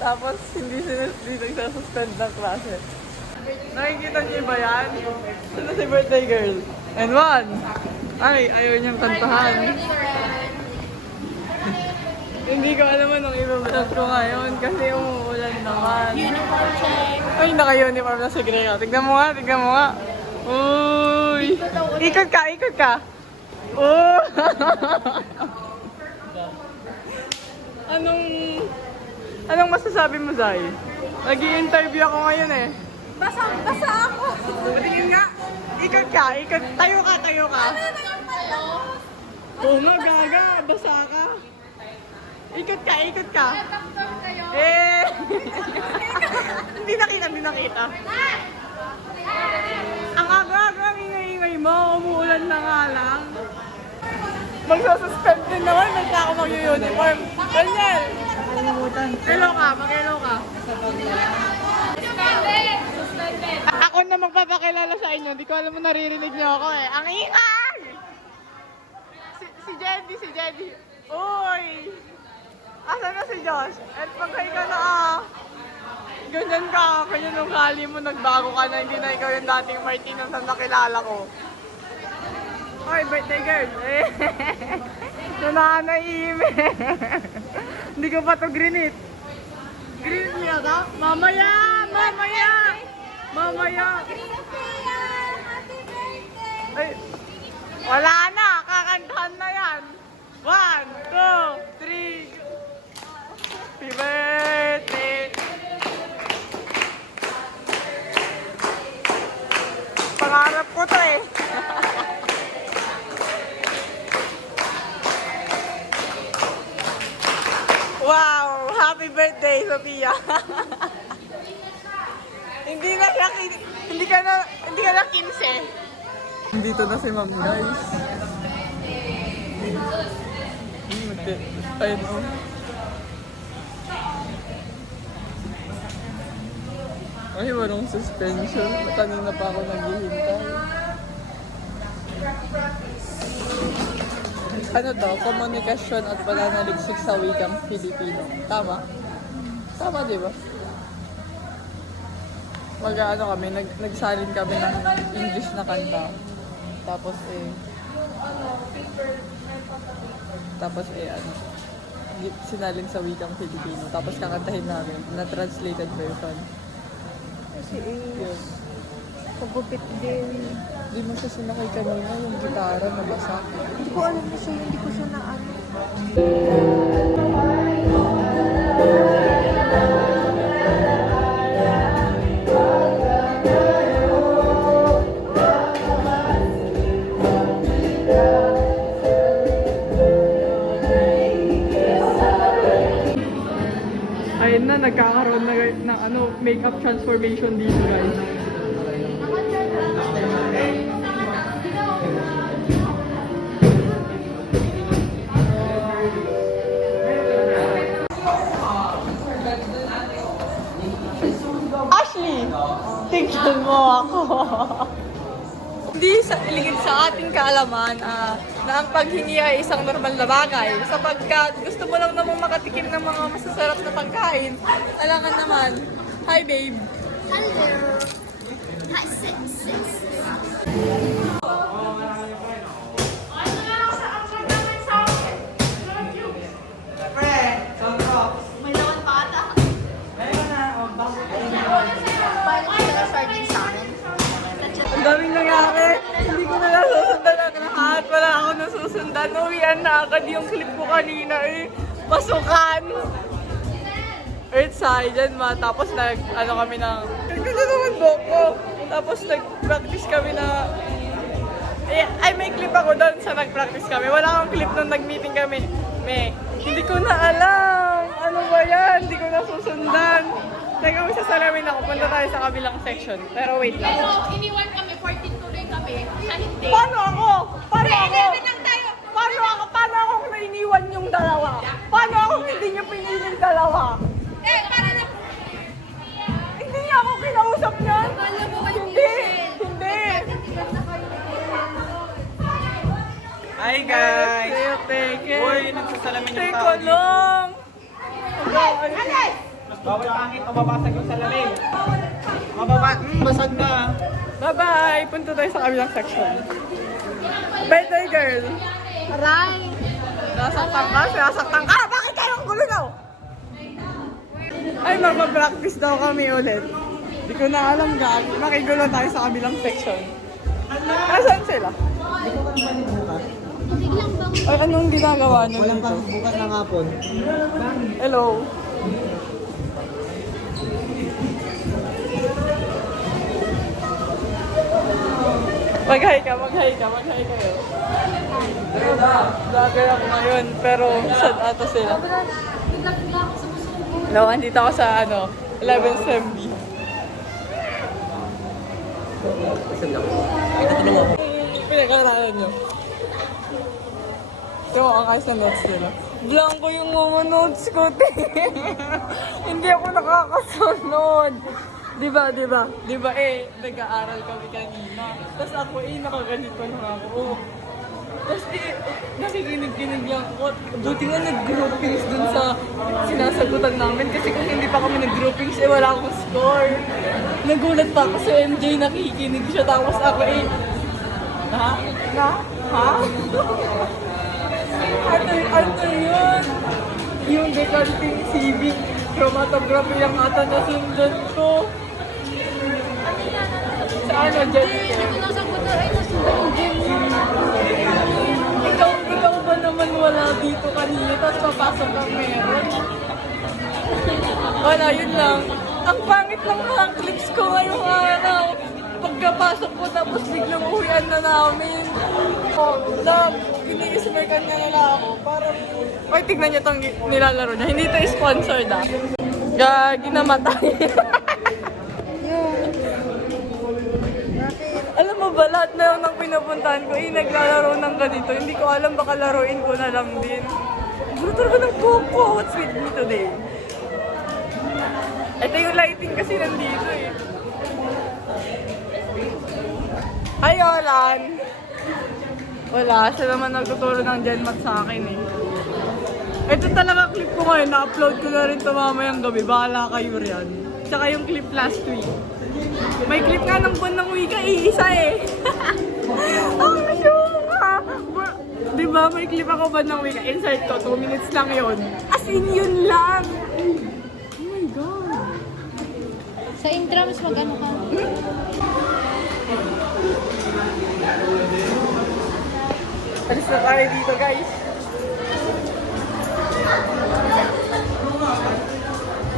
Tapos hindi nagsuspend ng klase. Nakikita niyo ba yan? Sino si birthday girl? And one! Ay, ayaw niyang kantahan. Hindi ko alam anong ibablog ko ngayon kasi umuulan naman. Uniform check. Ay, naka-uniform na si Greg. Tignan mo nga, tignan mo nga. Uy! Ikot ka, ikot ka! Oh! Anong masasabi mo, Zay? Nag-i-interview ako ngayon eh. Basa ako. Tingin nga. Ikot ka, ikot. Tayo ka, tayo ka. Oo nga, gaga. Basa ka. Ikot ka, ikot ka. Eh! Hindi nakita. Ang aga-aga, ingay-ingay mo. Umuulan na nga lang. Magsususpend din naman. Basta ako mag-uniform. Daniel! Hello ka, mag-hello ka. Ako na magpapakilala sa inyo. Hindi ko alam mo naririnig niyo ako eh. Ang ingay! Si Jedy. Uy! Asan na si Josh? At pagkay ka na Ganyan yung kali mo, nagbago ka na, hindi na ikaw yung dating Martino na nakilala ko. Hoy, birthday girl! Nananaime! Hindi ko pa to grinit. Grinit niya ka? Mamaya! Ay, wala na! Kakantahan na yan! 1, 2, 3. Happy birthday! Pangarap ko to eh. Wow! Happy birthday, Sophia! Hindi ka na 15. Dito na si Ma'am, guys. Ayun o. Ay, walang suspension. Kanina pa ako naghihintay. Ano to? Komunikasyon at pananaliksik sa wikang Filipino. Tama? Tama, di ba? Mag-ano kami, nagsalin kami ng English na kanta. Tapos sinalin sa wikang Filipino. Tapos kakantahin namin na translated version. Kasi Yun. pagupit din. Di mo siya sinakay kanina, yung gitara na basa. Hindi ko alam na siya, hindi ko siya na ano. Ayun na, nagkakaroon na ng makeup transformation dito, guys. Ashley! Tingnan mo ako! Hindi sa ligid sa ating kaalaman na ang paghingi ay isang normal na bagay. Sapagkat gusto mo lang namang makatikim ng mga masasarap na pagkain. Alangan naman. Hi, babe. Hello. Hi, sis. May lawan pa ata. Bakit ka sardine sa amin? Ang daming nangyari. Hindi ko na nasusundan ang lahat. Wala ako nasusundan. Uwian na agad yung clip ko kanina eh. Pasukan. Earthside, dyan ma. Tapos kami ng... Ganda naman boko. Tapos nag-practice kami na... ay, may clip ako doon sa nag-practice kami. Wala akong clip nung nag-meeting kami. Hindi ko na alam. Ano ba yan? Hindi ko na susundan. Teka, magsasalamin ako. Punta tayo sa kabilang section. Pero wait lang. Pero iniwan kami, 14 tuloy kami. Siya hindi. Paano ako? Paano ako? 11 lang tayo. Paano ako nainiwan yung dalawa? Paano ako hindi niyo piniling dalawa? Para na. Hindi niya ako kinausap niyan. Alam mo kayo, Hindi. Hi guys! Teke. Uy, nagsasalamin yung Teka tao dito. lang. Alex! Mas Bawal pangit o mabasag yung salamin. Basag na. Bye-bye! Punta tayo sa kabilang section. Birthday girl! Aray! Nasaktan ka? Sinasaktan ka? Bakit kayong gulo daw? Ay, magpa-practice daw kami ulit. Hindi ko na alam gag. Makigulo tayo sa kabilang section. Nasaan sila? Biglang bang Ay, anong ginagawa niyo Walang dito? pang bukas ng hapon. Hello? Mag-hi ka, mag-hi ka, mag-hi kayo. Vlogger ako ngayon, pero sad ata sila. Hello, andito ako sa 11 SMB. Pinag-aralan nyo. Ito ang ayos na notes nila. Blanco yung mga notes ko, te. Hindi ako nakakasunod. Diba? Diba nag-aaral kami kanina. Tapos ako nakaganito lang ako. Tapos nakikinig-kinig lang ako. Buti nga nag-groupings dun sa sinasagutan namin. Kasi kung hindi pa kami nag-groupings, wala akong score. Nagulat pa ako sa MJ, nakikinig siya. Tapos ako ha? Ano yun? Yung decanting civic chromatography ang ata nasundan ko. Sa Jennifer? Ikaw ba naman wala dito kanina, tapos papasok kang meron? Wala, yun lang. Ang pangit ng mga clips ko ngayong araw. Pagkapasok ko, tapos biglang uwian na namin. Ini-smirkan niya na ako. Parang, ay, tignan niyo itong nilalaro niya. Hindi ito sponsored ah. Gagi namatay. Alam mo ba, lahat na yung pinapuntahan ko, naglalaro ng ganito. Hindi ko alam, baka laruin ko na lang din. Gulo talaga ng coco. What's with me today? Ito yung lighting kasi nandito eh. Hi, Olan! Wala, siya naman nagtuturo ng Genmat sa akin eh. Ito talaga clip ko ngayon, na-upload ko na rin ito mamayang gabi. Bahala kayo riyan. Tsaka yung clip last week. May clip nga ng buwan ng wika, iisa eh. Ang syuka! Diba, may clip ako buwan ng wika. Insert ko, 2 minutes lang yun. As in, yun lang! Oh my God! sa intrams mag-ano ka? Alis na tayo dito, guys.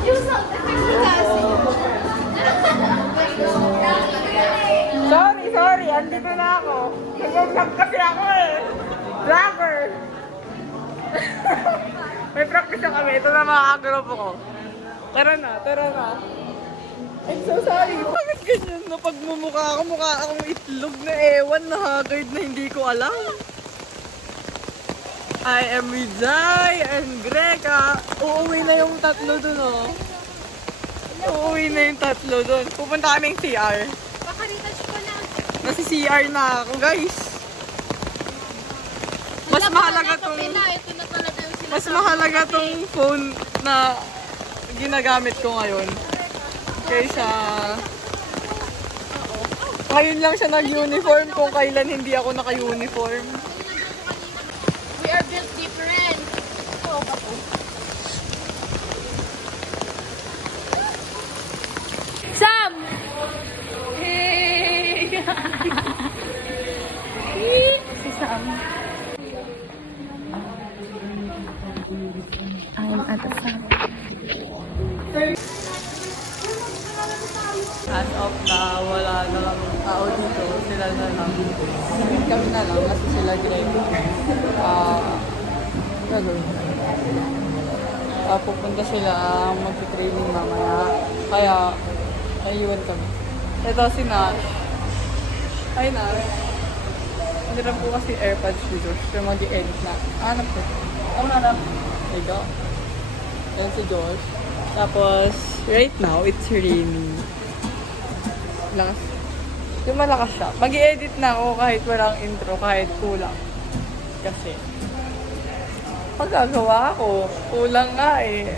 Yung sound effect ni Cassie. Sorry, andito na ako. Nag-vlog kasi ako eh. Vlogger! May practice na kami. Ito na mga kagrupo ko. Tara na. I'm so sorry. Bakit ganyan na pagmumukha ako? Mukha akong itlog na ewan na haggard na hindi ko alam. I am with Jai and Greca. Uuwi na yung tatlo dun, oh. Uuwi na yung tatlo dun. Pupunta kaming CR. Pakaritouch ko na. Nasa CR na ako, guys. Mas mahalaga tong Ito na talaga yung sinasabi. mas mahalaga tong phone na ginagamit ko ngayon kaysa ngayon lang siya nag-uniform kung kailan hindi ako naka-uniform. We are built different. Oo ba po? Sam! Hey! Si Sam. I'm at the Sam. As of na wala na lang tao dito, sila na lang. Kami na lang kasi sila Greg. Gagawin. Pupunta sila mag-training mamaya. Kaya, naiwan kami. Ito si Nash. Hi Nash. Hindi lang po kasi AirPods dito. Pero mag-i-edit na. Hanap ko. Ang hanap. There you go. Yan si Josh. Tapos, right now, it's raining. Lakas. Yung malakas siya. Mag-i-edit na ako kahit walang intro, kahit kulang. Kasi, pag gagawa ako, kulang nga eh.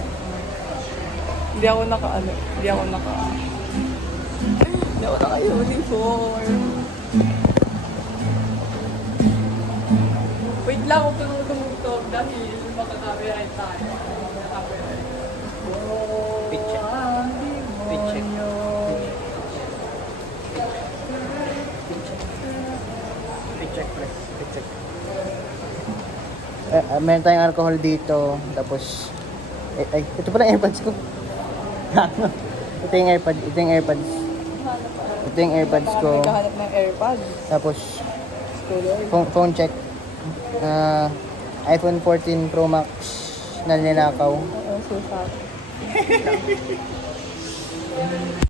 Hindi ako hindi ako naka-uniform. Wait lang, huwag kang tumutog dahil makaka-copyright tayo. Makaka-copyright. Pitch check. Pitch check. Pitch check, please. Pitch check. Meron tayong alcohol dito. Tapos, ito pala AirPods ko. Ito yung AirPods. Ito yung AirPods ko. Naghahanap ng AirPods. Tapos, School. phone check. iPhone 14 Pro Max na ninakaw. Oo, susap.